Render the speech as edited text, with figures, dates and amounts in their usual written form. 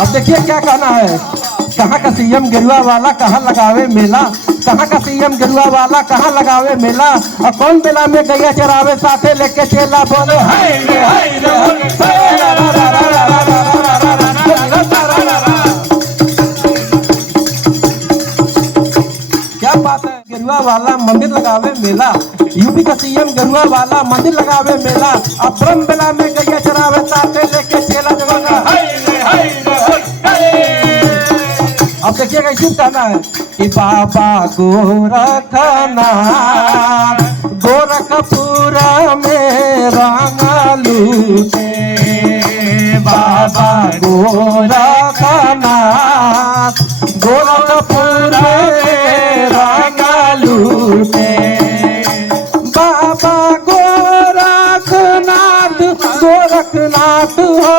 अब देखिए क्या कहना है। कहाँ का सीएम गेरुआ वाला कहाँ लगावे मेला, कहाँ का सीएम गेरुआ वाला कहाँ लगावे मेला, और कौन बेला में गैया चरावे साथे लेके चेला बोले क्या बात है। गेरुआ वाला मंदिर लगावे मेला, यूपी का सीएम गेरुआ वाला मंदिर लगावे मेला, अब ब्रह्म बेला में गैया चरावे साथे लेके चेला बोले। अब देखिए कैसे कहना है कि बाबा गोरखनाथ गोरखपुरा में रंगा लूटे, बाबा गोरखनाथ गोरखपुर में रंगा लूटे, बाबा गोरखनाथ गोरखनाथ हो